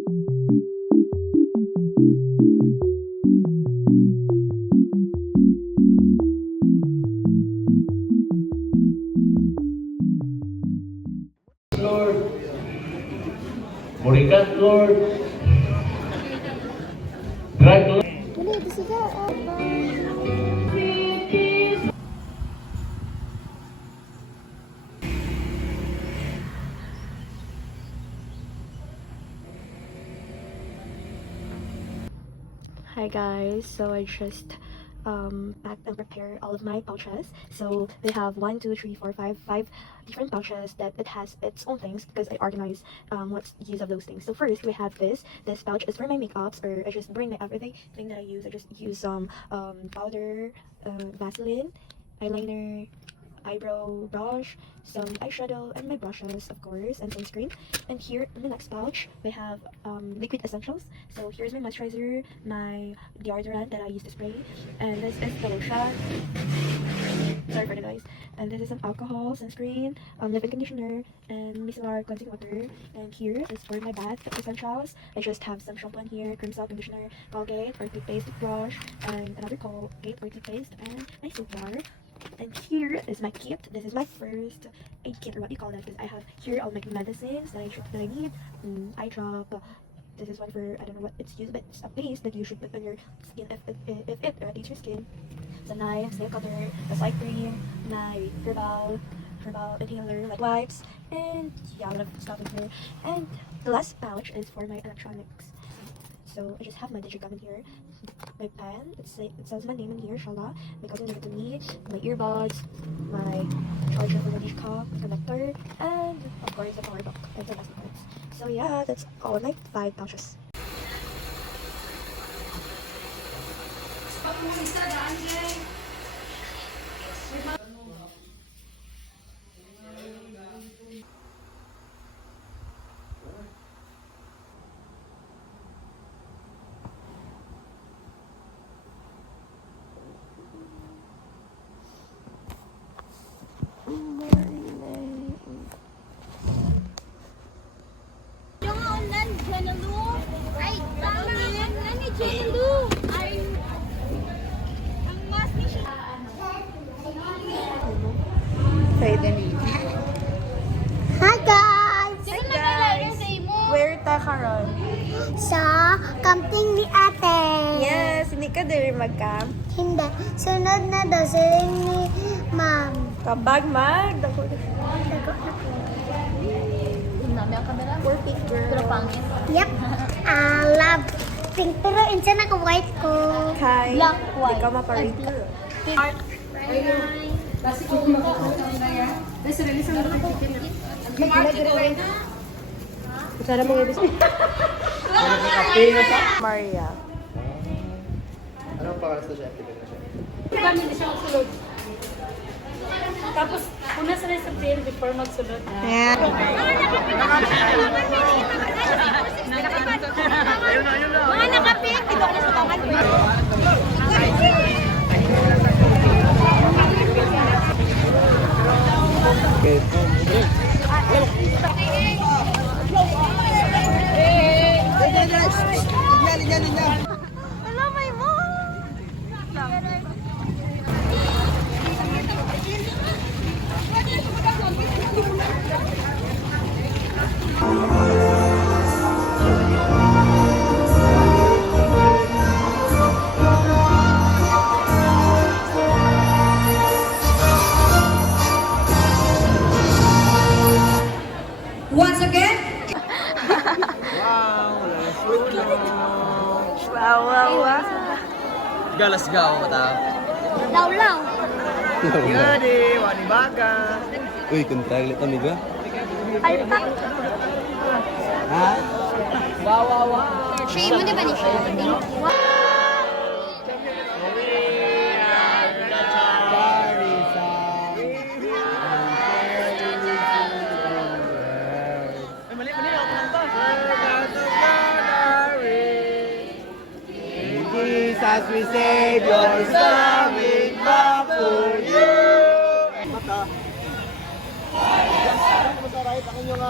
Lord. Burikat, Lord. Drag, Lord. Hi guys, so I just packed and prepared all of my pouches. So they have 1, 2, 3, 4, 5 different pouches that it has its own things because I organize what's use of those things. So first we have this pouch is for my makeups, or I just bring my everything that I use. I just use some powder, Vaseline, eyeliner, eyebrow brush, some eyeshadow, and my brushes, of course, and sunscreen. And here in the next pouch we have liquid essentials. So here's my moisturizer, my deodorant that I use to spray, and this is the lotion. Sorry for the noise. And this is some alcohol, sunscreen, leave-in conditioner, and micellar cleansing water. And here is for my bath essentials. I just have some shampoo in here, cream soap, conditioner, Colgate or toothpaste brush, and another Colgate or toothpaste, and my soap bar. And here is my kit. This is my first aid kit, or what do you call that? Because I have here all my medicines that I need. Eye drop. This is one for, I don't know what it's used, but it's a paste that you should put on your skin if it irritates your skin. It's a knife, nail cutter, a side cream, my herbal inhaler, like wipes, and yeah, a lot of stuff in here. And the last pouch is for my electronics. So I just have my digicam in here, my pen, it says my name in here, Shala, my cousin gave it to me, my earbuds, my charger for the digicam, connector, and of course the power bank and the last cards. So yeah, that's all of my 5 pouches. Hi guys! Where ta karon? Sa camping ni ate. Yes, hindi ka diri mag-camp. Hindi. Sunod na daw sila ni ma'am. Kapag Dago na po. for picture. Pero pangit. Yep. Love pink. Pero insa na ka white ko. Hi. Black, Hindi ka maparito. Maria. Anong pangalan sa chef? Kami na siya magsulod. Tapos, una sa sa prayer before magsulod. Yeah. Mga nakapit. Ito na sa tangan ko. Hello, my mom! Once again, Wow. Galasgaw ka ta. Law-law. Yodi, wanibaga. Uy, kontraglit amiga. Alpak. Ha? Shame mo, di ba ni siya? Jesus, we Savior is coming back for you. Mata. Sa right ang inyong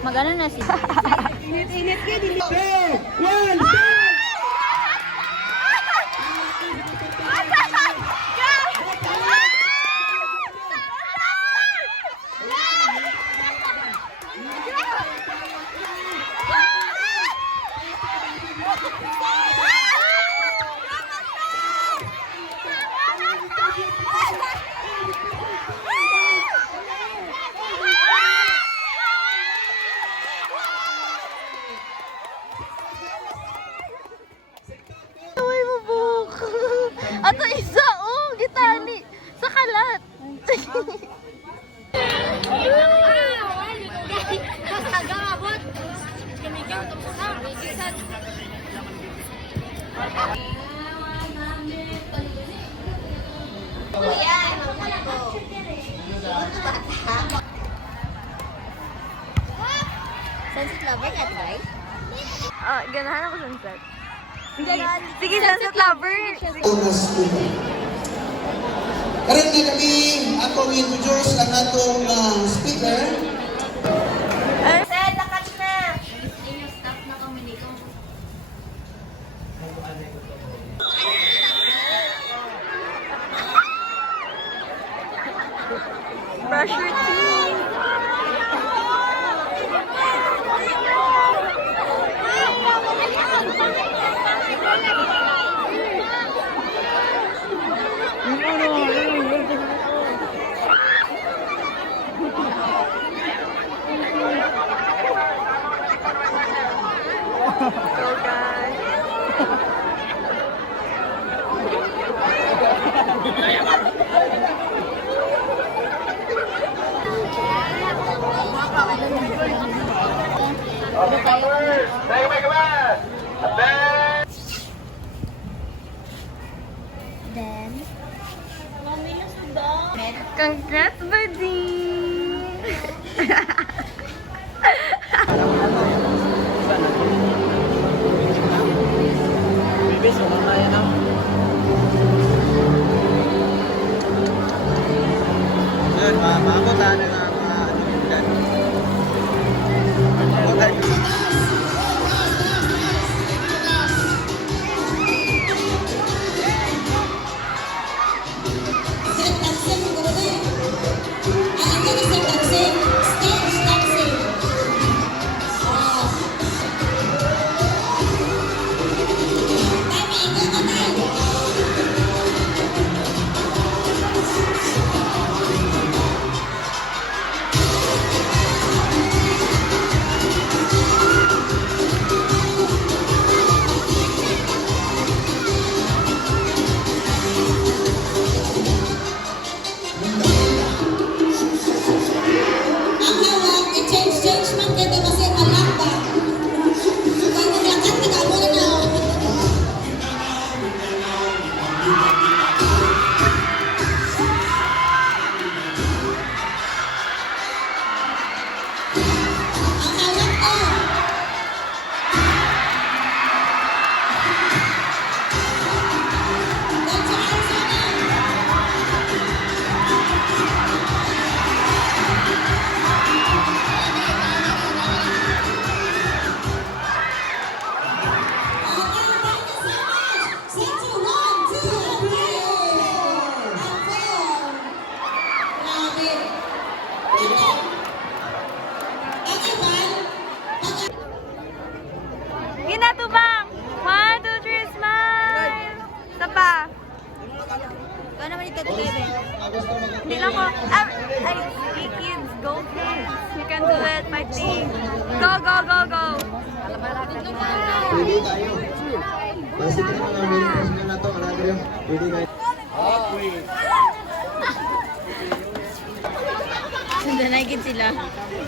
Magano na si Uy, mabuk. Ato isa, oh, gitani. Sa kalat. Sunset lover at right? Ganahan ako sunset. Sige, sunset lover. Oras ko. Karon na kami akong introduce ang atong speaker. Sir, lakas na. Brush your teeth. Go, guys. Then, Congrats, buddy! Bibis, mamaya na. Yun, mabutan na nga dyan. Mabutan. Ginatubang! 1, 2, 3, smile! Isa pa. ikaw naman ito, bebe. Hindi lang ko. Ay, sige kids. Go kids. You can do it. Fighting. Go, go, go, go. Pwede tayo. Basta kita mga minutes na ito. Pwede tayo. Sundanagin sila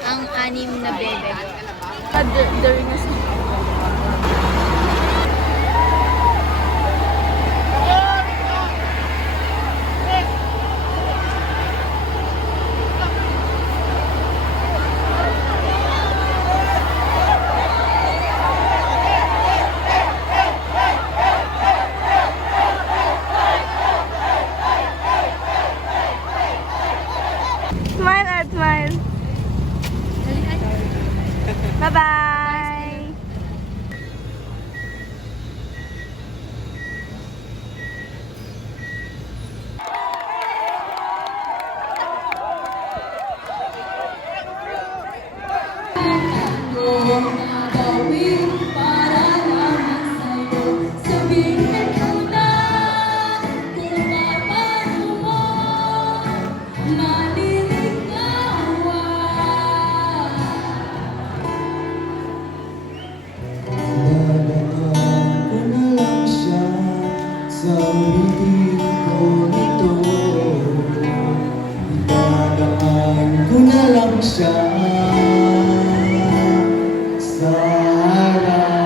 ang 6 na bebe. During a Sa bibig ko nito, dadaan ko na lang siya sa harana.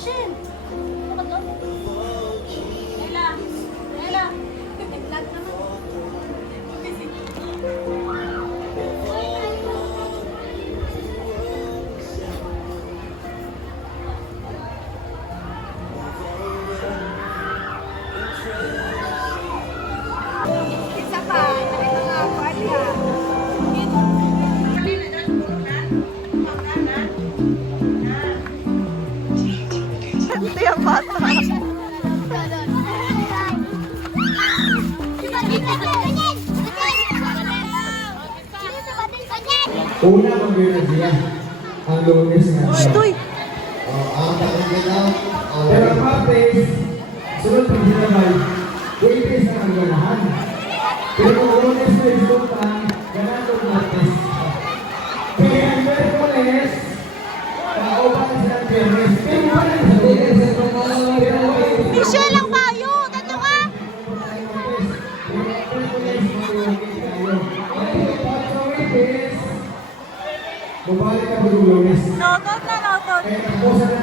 Shin! Lela! Lela! Vlog naman. Isa pa, ito nga ako, Alia. Ito yung bata. Una mag-birad niya ang Lunes nga. Stoy! Ang takot pero Martes, sunod pag sinabay, Waitress na ang ganahan. Pero kung Lunes na yung ganahan ko Martes. Kaya ang Merkules, kaupan na silang Biyernes. Pero wala na sa Lunes. Mission lang tayo! Tato ka! Bumalik ka po yung Lunes. Notot na notot! Kaya nagposa na